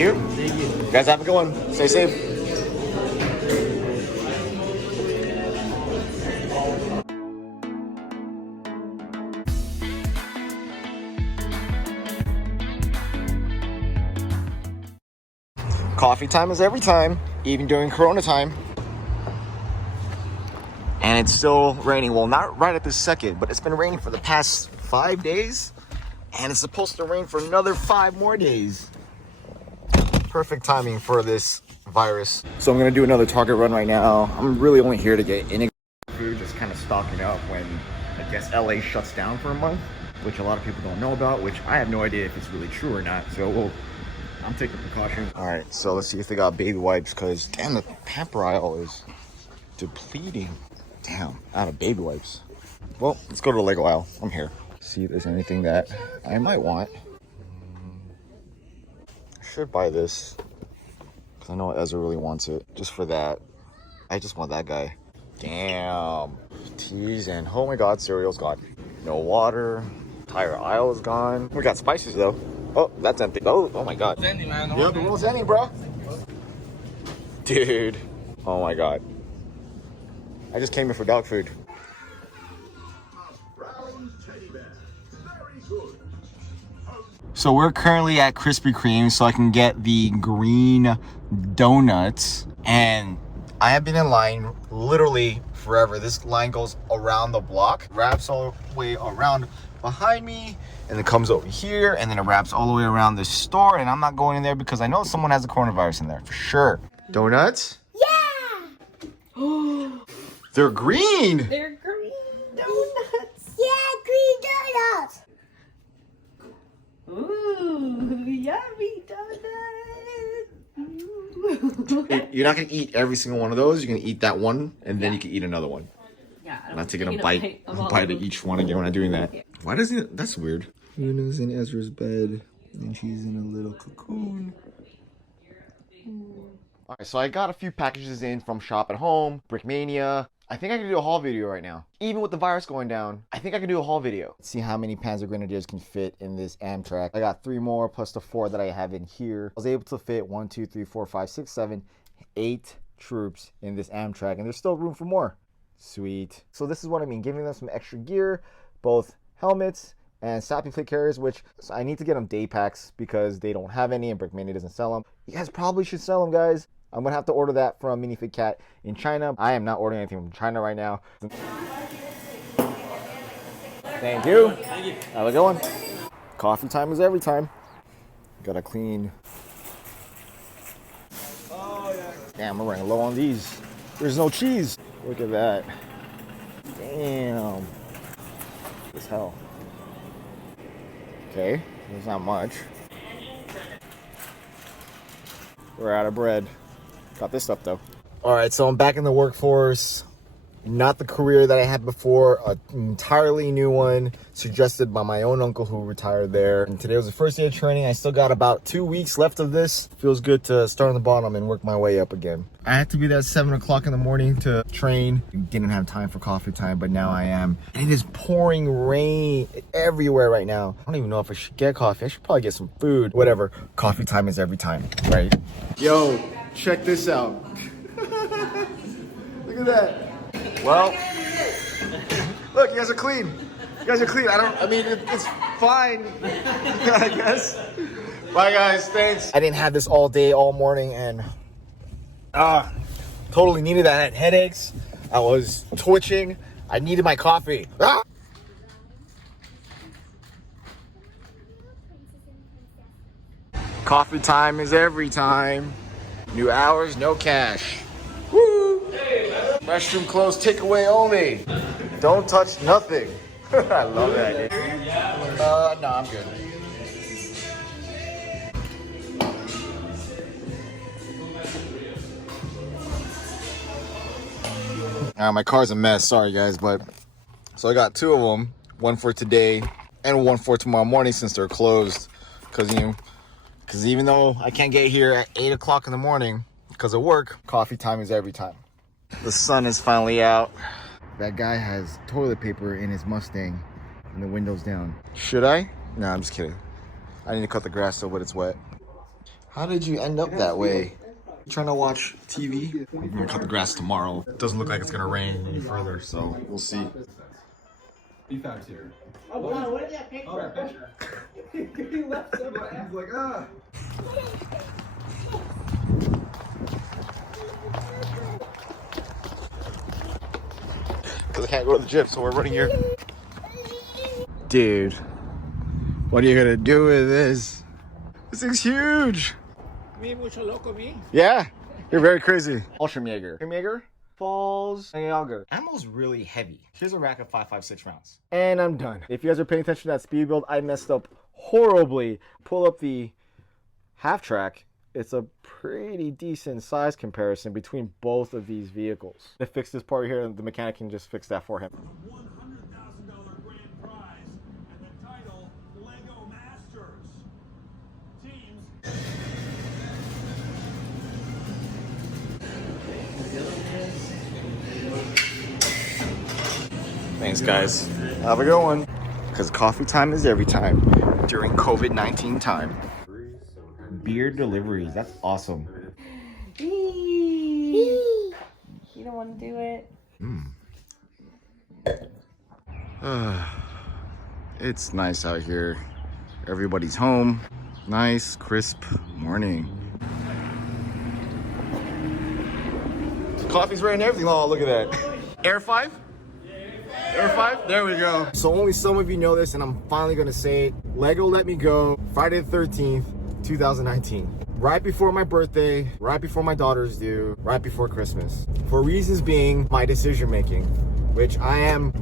you. Thank you. You guys have a good one. Stay safe. Coffee time is every time, even during Corona time. And it's still raining. Well, not right at this second, but it's been raining for the past 5 days. And it's supposed to rain for another 5 more days. Perfect timing for this virus. So I'm gonna do another Target run right now. I'm really only here to get any food, just kind of stocking up when I guess LA shuts down for a month, which a lot of people don't know about, which I have no idea if it's really true or not. So I'm taking precautions. All right, so let's see if they got baby wipes, because damn, the pamper aisle is depleting. Damn, out of baby wipes. Well, let's go to the Lego aisle. I'm here. See if there's anything that I might want. I should buy this, because I know Ezra really wants it. Just for that. I just want that guy. Damn. Teas and, oh my god, cereal's gone. No water. Entire aisle is gone. We got spices though. Oh, that's empty. Oh my god. Empty, man. Yeah, the roll's empty, bro. Dude. Oh my god. I just came here for dog food. So we're currently at Krispy Kreme so I can get the green donuts. And I have been in line literally forever. This line goes around the block, wraps all the way around behind me, and it comes over here, and then it wraps all the way around the store. And I'm not going in there because I know someone has a coronavirus in there for sure. Donuts? Yeah! They're green! They're green donuts! Yeah, green donuts! Ooh, yummy donuts! You're not gonna eat every single one of those. You're gonna eat that one, and then you can eat another one. Yeah, I'm not taking a bite of each one again when I'm doing that. Why doesn't it? That's weird. Luna's in Ezra's bed, and she's in a little cocoon. All right, so I got a few packages in from Shop at Home, Brickmania. I think I can do a haul video right now. Even with the virus going down, I think I can do a haul video. Let's see how many Panzer Grenadiers can fit in this Amtrak. I got 3 more plus the 4 that I have in here. I was able to fit 1, 2, 3, 4, 5, 6, 7, 8 troops in this Amtrak, and there's still room for more. Sweet. So this is what I mean, giving them some extra gear, both helmets and sappy plate carriers, which so I need to get them day packs because they don't have any and Brickmania doesn't sell them. You guys probably should sell them, guys. I'm gonna have to order that from Minifig Cat in China. I am not ordering anything from China right now. Thank you. Thank you. Have a good one. Coffee time is every time. Gotta clean. Oh, yeah. Damn, we're running low on these. There's no cheese. Look at that. Damn. As hell. Okay, there's not much. We're out of bread. Got this stuff though. All right, so I'm back in the workforce. Not the career that I had before, an entirely new one suggested by my own uncle who retired there. And today was the first day of training. I still got about 2 weeks left of this. Feels good to start on the bottom and work my way up again. I had to be there at 7 o'clock in the morning to train. Didn't have time for coffee time, but now I am. And it is pouring rain everywhere right now. I don't even know if I should get coffee. I should probably get some food. Whatever, coffee time is every time, right? Yo, check this out. Look at that. Well, look, you guys are clean. You guys are clean. I mean, it's fine, I guess. Bye, guys. Thanks. I didn't have this all day, all morning, and totally needed that. I had headaches. I was twitching. I needed my coffee. Ah! Coffee time is every time. New hours, no cash. Woo! Restroom closed, takeaway only. Don't touch nothing. I love that. No, I'm good. My car's a mess. Sorry, guys, but so I got 2 of them. One for today and one for tomorrow morning since they're closed. Because even though I can't get here at 8 o'clock in the morning because of work, coffee time is every time. The sun is finally out. That guy has toilet paper in his Mustang and the window's down. Should I? No, I'm just kidding. I need to cut the grass though, but it's wet. How did you end up that way? You trying to watch TV? I'm gonna cut the grass tomorrow. It doesn't look like it's gonna rain any further, so we'll see. BFAB's here. Oh, wow, what is that picture? Oh, that picture. He left so fast. He's like, ah. Because I can't go to the gym, so we're running here. Dude, what are you gonna do with this? This thing's huge. Me mucho loco, me. Yeah, you're very crazy. Ultramäger. Falls Niagara. Ammo's really heavy. Here's a rack of 5.56 rounds. And I'm done. If you guys are paying attention to that speed build, I messed up horribly. Pull up the half track. It's a pretty decent size comparison between both of these vehicles. They fixed this part here, and the mechanic can just fix that for him. $100,000 grand prize and the title Lego Masters. Teams. Thanks, guys. Have a good one. Because coffee time is every time during COVID-19 time. Beer deliveries. That's awesome. You don't want to do it? It's nice out here. Everybody's home. Nice, crisp morning. Coffee's ready and everything. Oh, look at that. Air 5? Air 5? There we go. So only some of you know this, and I'm finally going to say it. Lego let me go Friday the 13th, 2019. Right before my birthday, right before my daughter's due, right before Christmas. For reasons being my decision making, which I am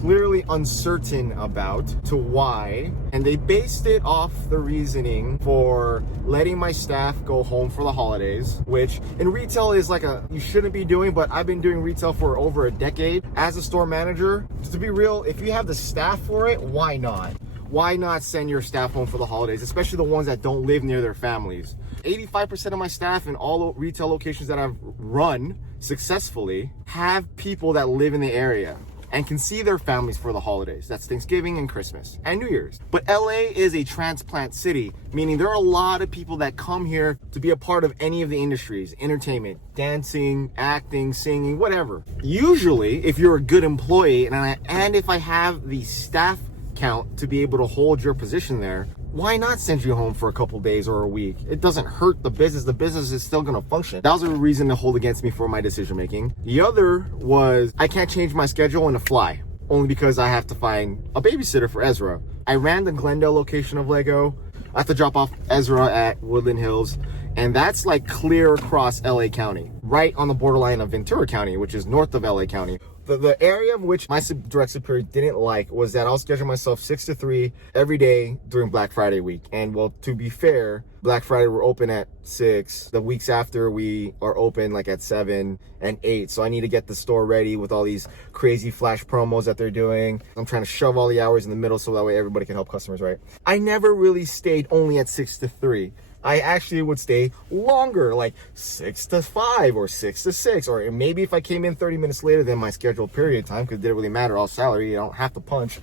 clearly uncertain about to why. And they based it off the reasoning for letting my staff go home for the holidays, which in retail is like you shouldn't be doing, but I've been doing retail for over a decade. As a store manager, to be real, if you have the staff for it, why not? Why not send your staff home for the holidays, especially the ones that don't live near their families? 85% of my staff in all retail locations that I've run successfully have people that live in the area and can see their families for the holidays. That's Thanksgiving and Christmas and New Year's. But LA is a transplant city, meaning there are a lot of people that come here to be a part of any of the industries, entertainment, dancing, acting, singing, whatever. Usually, if you're a good employee and if I have the staff count to be able to hold your position there, why not send you home for a couple days or a week? It doesn't hurt the business. The business is still going to function. That was a reason to hold against me for my decision making. The other was I can't change my schedule and fly, only because I have to find a babysitter for Ezra. I ran the Glendale location of Lego. I have to drop off Ezra at Woodland Hills, and that's like clear across LA County, right on the borderline of Ventura County, which is north of LA County. The area of which my direct superior didn't like was that I'll schedule myself 6 to 3 every day during Black Friday week. And well, to be fair, Black Friday we're open at 6. The weeks after we are open like at 7 and 8. So I need to get the store ready with all these crazy flash promos that they're doing. I'm trying to shove all the hours in the middle so that way everybody can help customers, right? I never really stayed only at 6 to 3. I actually would stay longer, like 6 to 5 or 6 to 6, or maybe if I came in 30 minutes later than my scheduled period of time, because it didn't really matter, all salary, you don't have to punch.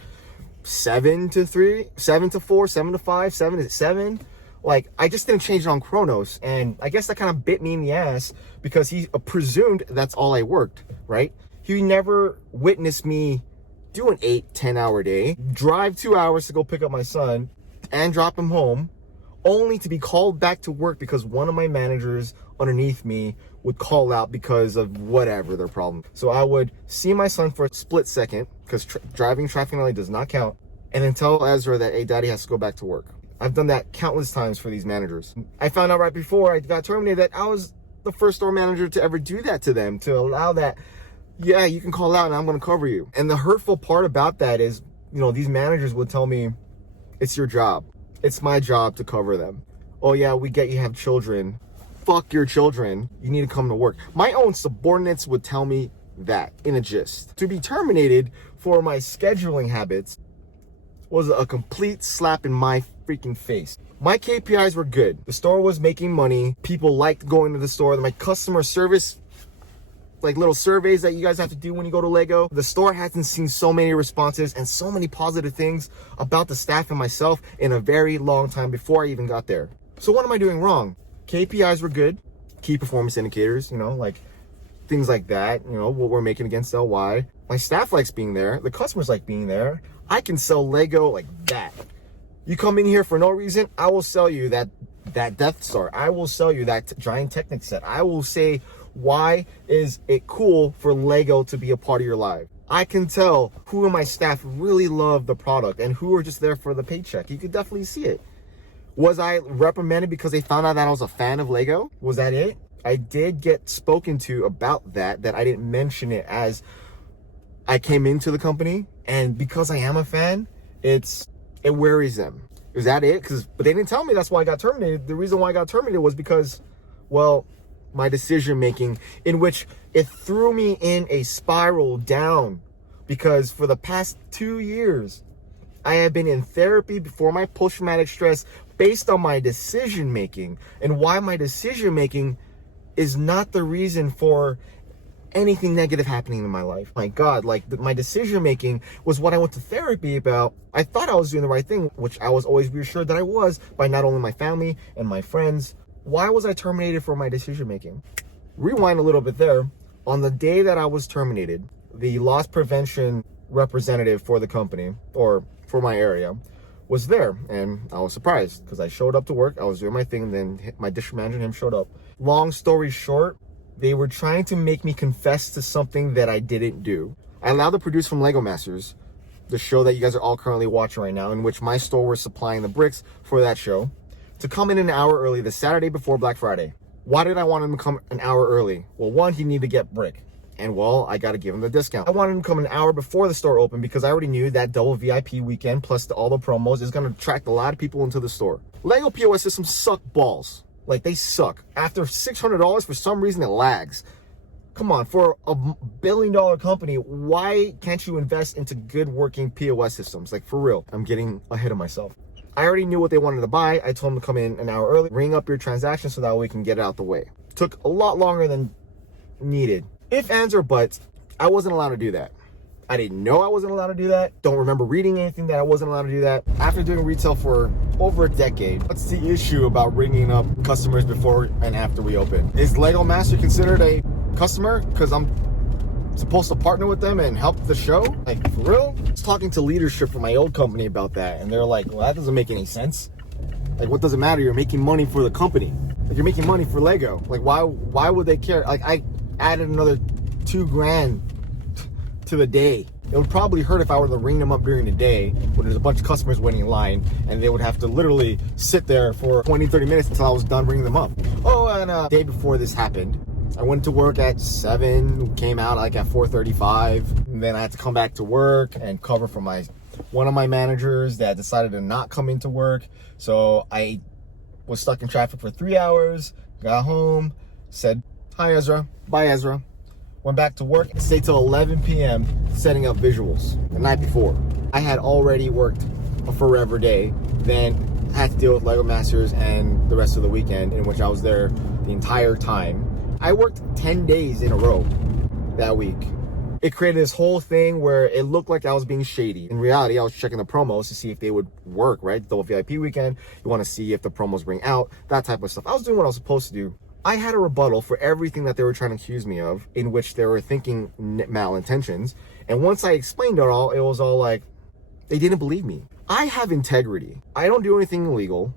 7 to 3, 7 to 4, 7 to 5, 7 to 7. Like, I just didn't change it on Chronos, and I guess that kind of bit me in the ass because he presumed that's all I worked, right? He never witnessed me do an 8-10 hour day, drive 2 hours to go pick up my son and drop him home, only to be called back to work because one of my managers underneath me would call out because of whatever their problem. So I would see my son for a split second, because driving traffic in LA does not count, and then tell Ezra that, hey, daddy has to go back to work. I've done that countless times for these managers. I found out right before I got terminated that I was the first store manager to ever do that to them, to allow that, yeah, you can call out and I'm gonna cover you. And the hurtful part about that is, you know, these managers would tell me, it's your job. It's my job to cover them. Oh yeah, we get you have children. Fuck your children. You need to come to work. My own subordinates would tell me that in a gist. To be terminated for my scheduling habits was a complete slap in my freaking face. My KPIs were good. The store was making money. People liked going to the store. My customer service, like little surveys that you guys have to do when you go to Lego. The store hasn't seen so many responses and so many positive things about the staff and myself in a very long time before I even got there. So what am I doing wrong? KPIs were good, key performance indicators, you know, like things like that, you know, what we're making against LY. My staff likes being there, the customers like being there. I can sell Lego like that. You come in here for no reason, I will sell you that Death Star. I will sell you that giant Technic set. I will say, why is it cool for Lego to be a part of your life? I can tell who in my staff really love the product and who are just there for the paycheck. You could definitely see it. Was I reprimanded because they found out that I was a fan of Lego? Was that it? I did get spoken to about that I didn't mention it as I came into the company. And because I am a fan, it worries them. Is that it? But they didn't tell me that's why I got terminated. The reason why I got terminated was because, well, my decision making, in which it threw me in a spiral down, because for the past 2 years, I have been in therapy for my post-traumatic stress based on my decision making, and why my decision making is not the reason for anything negative happening in my life. My God, like my decision making was what I went to therapy about. I thought I was doing the right thing, which I was always reassured that I was by not only my family and my friends. Why was I terminated for my decision making? Rewind a little bit there. On the day that I was terminated, the loss prevention representative for the company, or for my area, was there, and I was surprised because I showed up to work, I was doing my thing, and then my district manager and him showed up. Long story short, they were trying to make me confess to something that I didn't do. I allowed the producer from Lego Masters, the show that you guys are all currently watching right now, in which my store was supplying the bricks for that show, to come in an hour early the Saturday before Black Friday. Why did I want him to come an hour early? Well, one, he needed to get brick. And well, I got to give him the discount. I wanted him to come an hour before the store opened because I already knew that double VIP weekend plus all the promos is going to attract a lot of people into the store. Lego POS systems suck balls. Like, they suck. After $600, for some reason, it lags. Come on, for a billion-dollar company, why can't you invest into good working POS systems? Like, for real, I'm getting ahead of myself. I already knew what they wanted to buy. I told them to come in an hour early, ring up your transaction so that we can get it out the way. Took a lot longer than needed. If, ands, or buts, I wasn't allowed to do that. I didn't know I wasn't allowed to do that. Don't remember reading anything that I wasn't allowed to do that. After doing retail for over a decade, what's the issue about ringing up customers before and after we open? Is Lego Master considered a customer because I'm supposed to partner with them and help the show? Like, for real? I was talking to leadership from my old company about that, and they're like, well, that doesn't make any sense. Like, what does it matter? You're making money for the company. Like, you're making money for Lego. Like, why would they care? Like, I added another $2,000 to the day. It would probably hurt if I were to ring them up during the day when there's a bunch of customers waiting in line, and they would have to literally sit there for 20-30 minutes until I was done ringing them up. Oh, and a day before this happened, I went to work at 7, came out like at 4:35, and then I had to come back to work and cover for one of my managers that decided to not come into work. So I was stuck in traffic for 3 hours, got home, said, hi Ezra, bye Ezra. Went back to work, stayed till 11 p.m. setting up visuals the night before. I had already worked a forever day, then had to deal with Lego Masters and the rest of the weekend, in which I was there the entire time. I worked 10 days in a row that week. It created this whole thing where it looked like I was being shady. In reality, I was checking the promos to see if they would work, right? Double VIP weekend, you want to see if the promos bring out, that type of stuff. I was doing what I was supposed to do. I had a rebuttal for everything that they were trying to accuse me of, in which they were thinking malintentions. And once I explained it all, it was all like, they didn't believe me. I have integrity. I don't do anything illegal.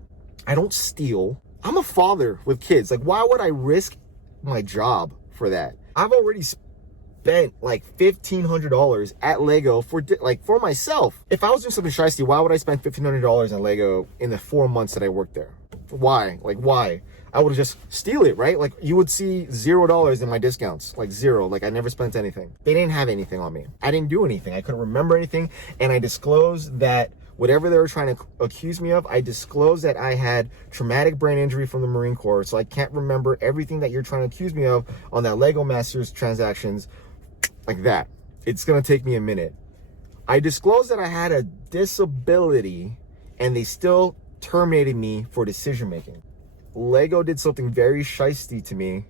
I don't steal. I'm a father with kids. Like, why would I risk my job for that? I've already spent like $1,500 at Lego for myself. If I was doing something shiesty, why would I spend $1,500 on Lego in the 4 months that I worked there? Why? Like, why? I would just steal it, right? Like, you would see $0 in my discounts, like zero. Like, I never spent anything. They didn't have anything on me. I didn't do anything. I couldn't remember anything. And I disclosed that whatever they were trying to accuse me of, I disclosed that I had traumatic brain injury from the Marine Corps. So I can't remember everything that you're trying to accuse me of on that Lego Masters transactions like that. It's going to take me a minute. I disclosed that I had a disability, and they still terminated me for decision making. Lego did something very shiesty to me,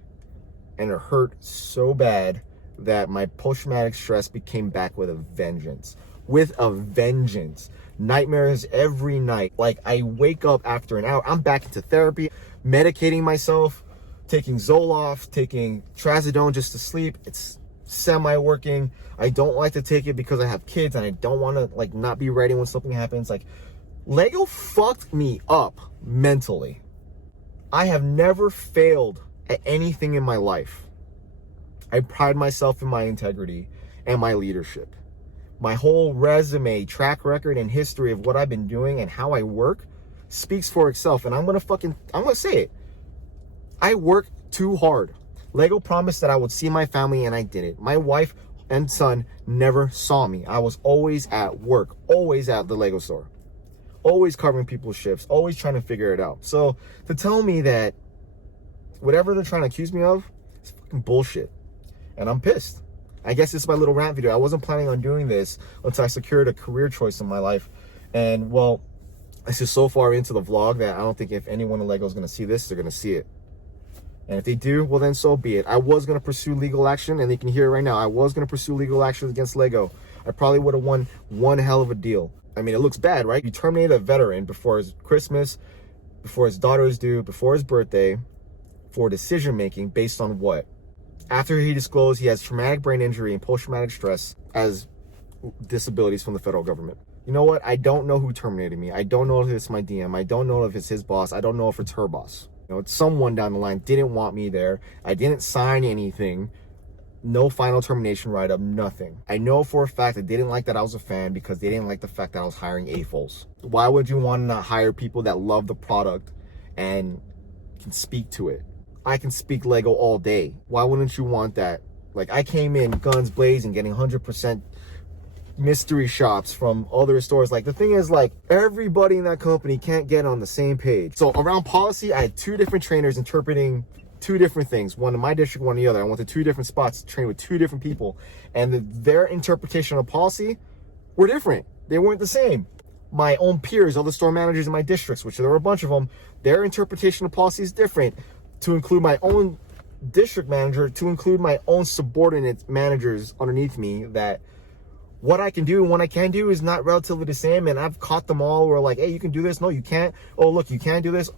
and it hurt so bad that my post-traumatic stress became back with a vengeance. With a vengeance. Nightmares every night. Like, I wake up after an hour, I'm back into therapy. medicating myself, taking Zoloft, taking Trazodone just to sleep. It's semi-working. I don't like to take it because I have kids and I don't want to like not be ready when something happens. Like, Lego fucked me up mentally. I have never failed at anything in my life. I pride myself in my integrity and my leadership. My whole resume, track record, and history of what I've been doing and how I work speaks for itself. And I'm gonna say it. I work too hard. Lego promised that I would see my family and I didn't. My wife and son never saw me. I was always at work, always at the Lego store, always covering people's shifts, always trying to figure it out. So to tell me that whatever they're trying to accuse me of is fucking bullshit. And I'm pissed. I guess it's my little rant video. I wasn't planning on doing this until I secured a career choice in my life. And well, it's just so far into the vlog that I don't think if anyone in Lego is going to see this, they're going to see it. And if they do, well then so be it. I was going to pursue legal action, and you can hear it right now. I was going to pursue legal action against Lego. I probably would have won one hell of a deal. I mean, it looks bad, right? You terminate a veteran before his Christmas, before his daughter is due, before his birthday, for decision making based on what? After he disclosed he has traumatic brain injury and post-traumatic stress as disabilities from the federal government. You know what? I don't know who terminated me. I don't know if it's my DM. I don't know if it's his boss. I don't know if it's her boss. You know, it's someone down the line didn't want me there. I didn't sign anything. No final termination write-up, nothing. I know for a fact they didn't like that I was a fan because they didn't like the fact that I was hiring AFOLs. Why would you want to not hire people that love the product and can speak to it? I can speak Lego all day. Why wouldn't you want that? Like, I came in guns blazing, getting 100% mystery shops from other stores. Like, the thing is, like, everybody in that company can't get on the same page. So around policy, I had two different trainers interpreting two different things. One in my district, one in the other. I went to two different spots to train with two different people. And their interpretation of policy were different. They weren't the same. My own peers, other store managers in my districts, which there were a bunch of them, their interpretation of policy is different. To include my own district manager, to include my own subordinate managers underneath me, that what I can do and what I can do is not relatively the same. And I've caught them all where like, hey, you can do this. No, you can't. Oh, look, you can't do this.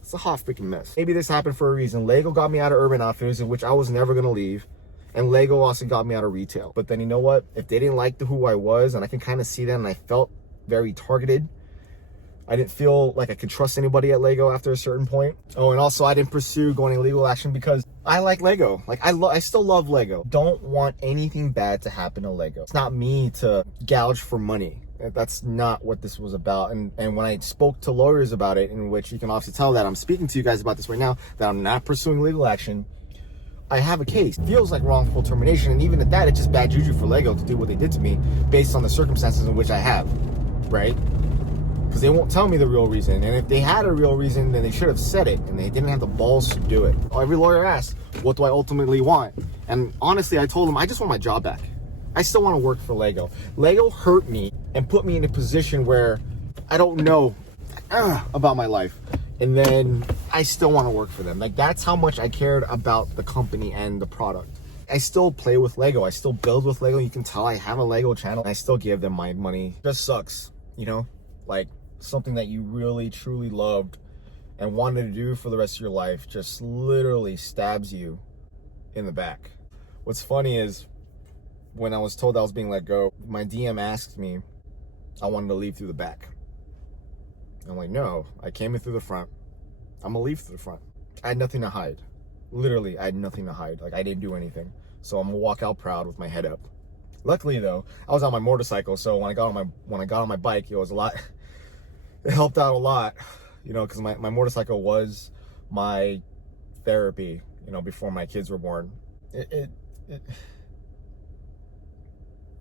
It's a hot freaking mess. Maybe this happened for a reason. Lego got me out of Urban Outfitters, in which I was never going to leave. And Lego also got me out of retail. But then you know what? If they didn't like who I was, and I can kind of see that, and I felt very targeted, I didn't feel like I could trust anybody at Lego after a certain point. Oh, and also I didn't pursue going legal action because I like Lego. Like, I still love Lego. Don't want anything bad to happen to Lego. It's not me to gouge for money. That's not what this was about. And when I spoke to lawyers about it, in which you can also tell that I'm speaking to you guys about this right now, that I'm not pursuing legal action, I have a case. It feels like wrongful termination. And even at that, it's just bad juju for Lego to do what they did to me based on the circumstances in which I have, right? Because they won't tell me the real reason. And if they had a real reason, then they should have said it, and they didn't have the balls to do it. Every lawyer asks, what do I ultimately want? And honestly, I told them, I just want my job back. I still want to work for Lego. Lego hurt me and put me in a position where I don't know about my life. And then I still want to work for them. Like, that's how much I cared about the company and the product. I still play with Lego. I still build with Lego. You can tell I have a Lego channel. I still give them my money. It just sucks, you know? Like, something that you really, truly loved and wanted to do for the rest of your life just literally stabs you in the back. What's funny is when I was told I was being let go, my DM asked me, I wanted to leave through the back. I'm like, no, I came in through the front. I'm gonna leave through the front. I had nothing to hide. Literally, I had nothing to hide. Like, I didn't do anything. So I'm gonna walk out proud with my head up. Luckily though, I was on my motorcycle, so when I got on my bike, it was a lot. It helped out a lot, you know, because my motorcycle was my therapy, you know, before my kids were born. It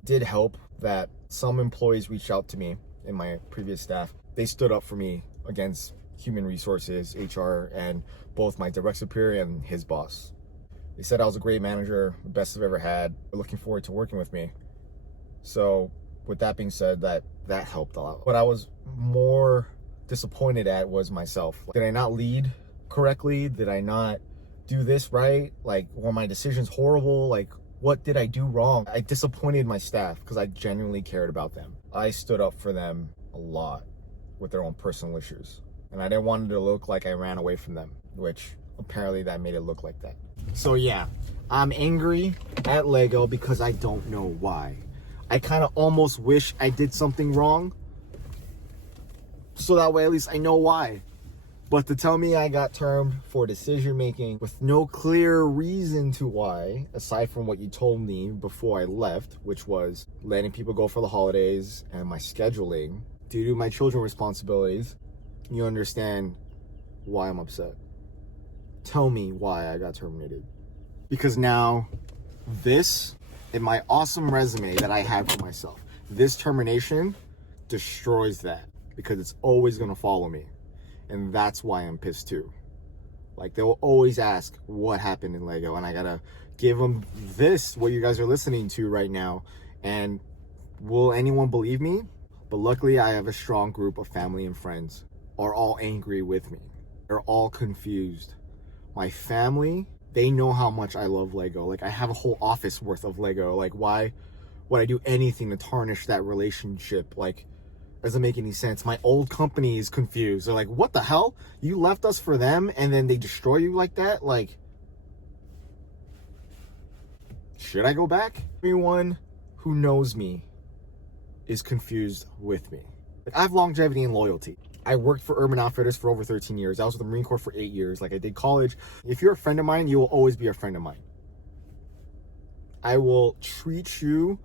did help that some employees reached out to me in my previous staff. They stood up for me against human resources, HR, and both my direct superior and his boss. They said I was a great manager, the best I've ever had. They're looking forward to working with me. So with that being said, that helped a lot. What I was more disappointed at was myself. Did I not lead correctly? Did I not do this right? Like, were my decisions horrible? Like, what did I do wrong? I disappointed my staff because I genuinely cared about them. I stood up for them a lot with their own personal issues. And I didn't want it to look like I ran away from them, which apparently that made it look like that. So yeah, I'm angry at Lego because I don't know why. I kind of almost wish I did something wrong, so that way at least I know why. But to tell me I got termed for decision making with no clear reason to why, aside from what you told me before I left, which was letting people go for the holidays and my scheduling due to my children's responsibilities, you understand why I'm upset. Tell me why I got terminated. Because now this, in my awesome resume that I have for myself, this termination destroys that, because it's always gonna follow me. And that's why I'm pissed too. Like, they'll always ask what happened in Lego, and I gotta give them this, what you guys are listening to right now. And will anyone believe me? But luckily I have a strong group of family and friends are all angry with me. They're all confused. My family, they know how much I love Lego. Like, I have a whole office worth of Lego. Like, why would I do anything to tarnish that relationship? Like, doesn't make any sense. My old company is confused. They're like, what the hell? You left us for them and then they destroy you like that? Like, should I go back? Everyone who knows me is confused with me. Like, I have longevity and loyalty. I worked for Urban Outfitters for over 13 years. I was with the Marine Corps for 8 years. Like, I did college. If you're a friend of mine, you will always be a friend of mine. I will treat you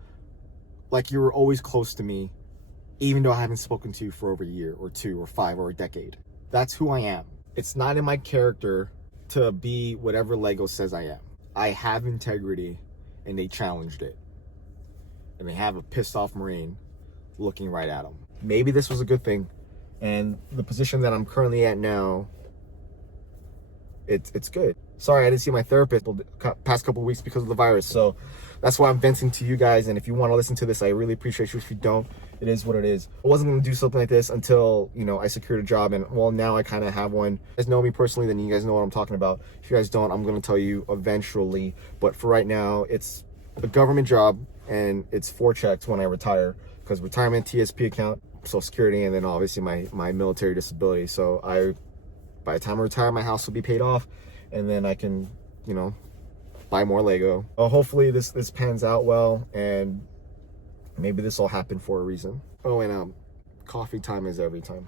like you were always close to me, even though I haven't spoken to you for over a year or 2 or 5 or a decade. That's who I am. It's not in my character to be whatever Lego says I am. I have integrity, and they challenged it. And they have a pissed off Marine looking right at them. Maybe this was a good thing. And the position that I'm currently at now, it's good. Sorry, I didn't see my therapist the past couple of weeks because of the virus. So that's why I'm venting to you guys. And if you want to listen to this, I really appreciate you. If you don't, it is what it is. I wasn't going to do something like this until, you know, I secured a job. And well, now I kind of have one. If you guys know me personally, then you guys know what I'm talking about. If you guys don't, I'm going to tell you eventually. But for right now, it's a government job, and it's 4 checks when I retire, because retirement, TSP account, Social Security, and then obviously my military disability. So by the time I retire, my house will be paid off, and then I can, you know, buy more Lego. Hopefully this pans out well, and maybe this all happened for a reason. Oh, and coffee time is every time.